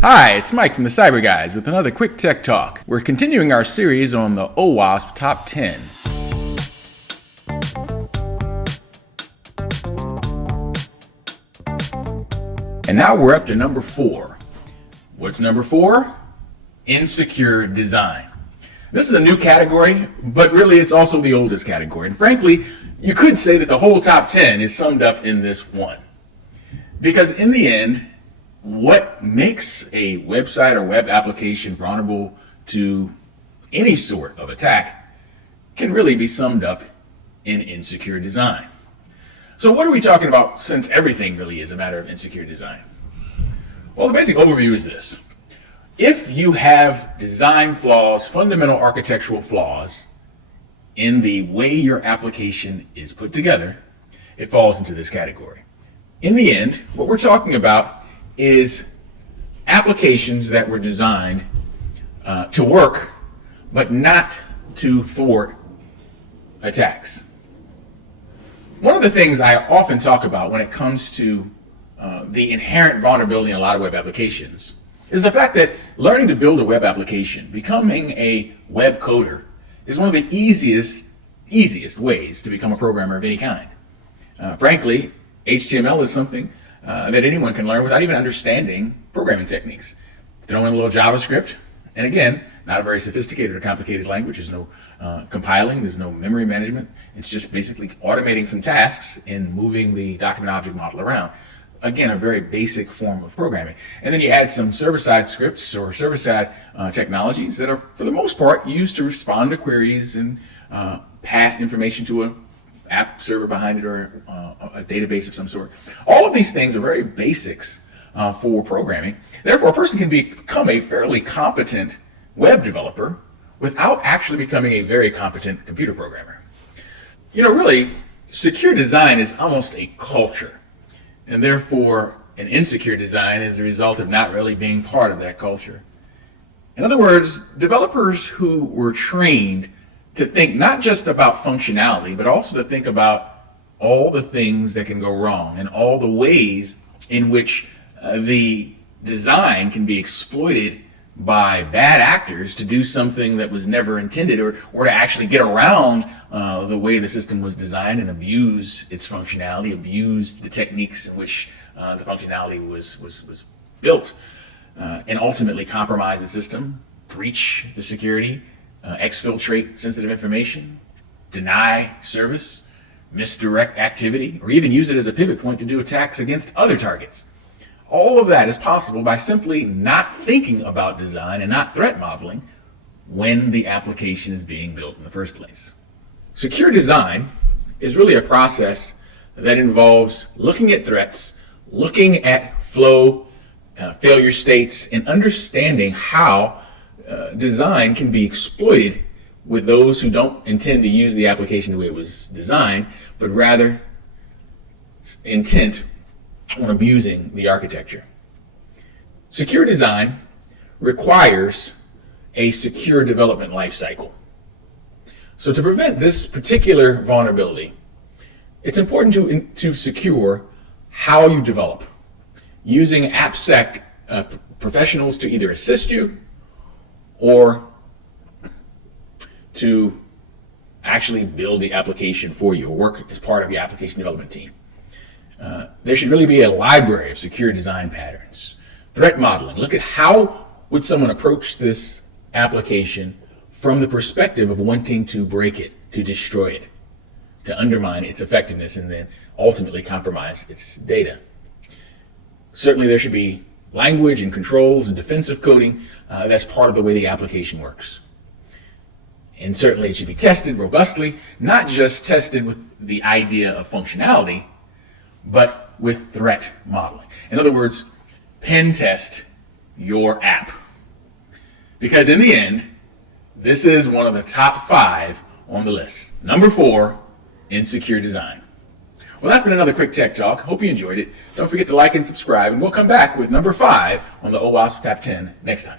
Hi, it's Mike from the Cyber Guys with another quick tech talk. We're continuing our series on the OWASP Top 10. And now we're up to number 4. What's number 4? Insecure design. This is a new category, but really it's also the oldest category. And frankly, you could say that the whole top 10 is summed up in this one. Because in the end, what makes a website or web application vulnerable to any sort of attack can really be summed up in insecure design. So what are we talking about, since everything really is a matter of insecure design? Well, the basic overview is this. If you have design flaws, fundamental architectural flaws in the way your application is put together, it falls into this category. In the end, what we're talking about is applications that were designed to work, but not to thwart attacks. One of the things I often talk about when it comes to the inherent vulnerability in a lot of web applications is the fact that learning to build a web application, becoming a web coder, is one of the easiest ways to become a programmer of any kind. Frankly, HTML is something that anyone can learn without even understanding programming techniques. Throw in a little JavaScript, and again, not a very sophisticated or complicated language. There's no compiling, there's no memory management. It's just basically automating some tasks and moving the document object model around. Again, a very basic form of programming. And then you add some server-side scripts or server-side technologies that are, for the most part, used to respond to queries and pass information to an app server behind it or a database of some sort. All of these things are very basics for programming. Therefore, a person can become a fairly competent web developer without actually becoming a very competent computer programmer. You know, really, secure design is almost a culture. And therefore, an insecure design is the result of not really being part of that culture. In other words, developers who were trained to think not just about functionality, but also to think about all the things that can go wrong and all the ways in which the design can be exploited by bad actors to do something that was never intended, or to actually get around the way the system was designed and abuse its functionality, abuse the techniques in which the functionality was built, and ultimately compromise the system, breach the security, exfiltrate sensitive information, deny service, misdirect activity, or even use it as a pivot point to do attacks against other targets. All of that is possible by simply not thinking about design and not threat modeling when the application is being built in the first place. Secure design is really a process that involves looking at threats, looking at flow, failure states, and understanding how design can be exploited with those who don't intend to use the application the way it was designed, but rather intent on abusing the architecture. Secure design requires a secure development lifecycle. So to prevent this particular vulnerability, it's important to secure how you develop, using AppSec professionals to either assist you or to actually build the application for you or work as part of your application development team. There should really be a library of secure design patterns. Threat modeling. Look at how would someone approach this application from the perspective of wanting to break it, to destroy it, to undermine its effectiveness, and then ultimately compromise its data. Certainly there should be language and controls and defensive coding. That's part of the way the application works. And certainly it should be tested robustly, not just tested with the idea of functionality, but with threat modeling. In other words, pen test your app. Because in the end, this is one of the top 5 on the list. Number 4, insecure design. Well, that's been another quick tech talk. Hope you enjoyed it. Don't forget to like and subscribe, and we'll come back with number 5 on the OWASP Top 10 next time.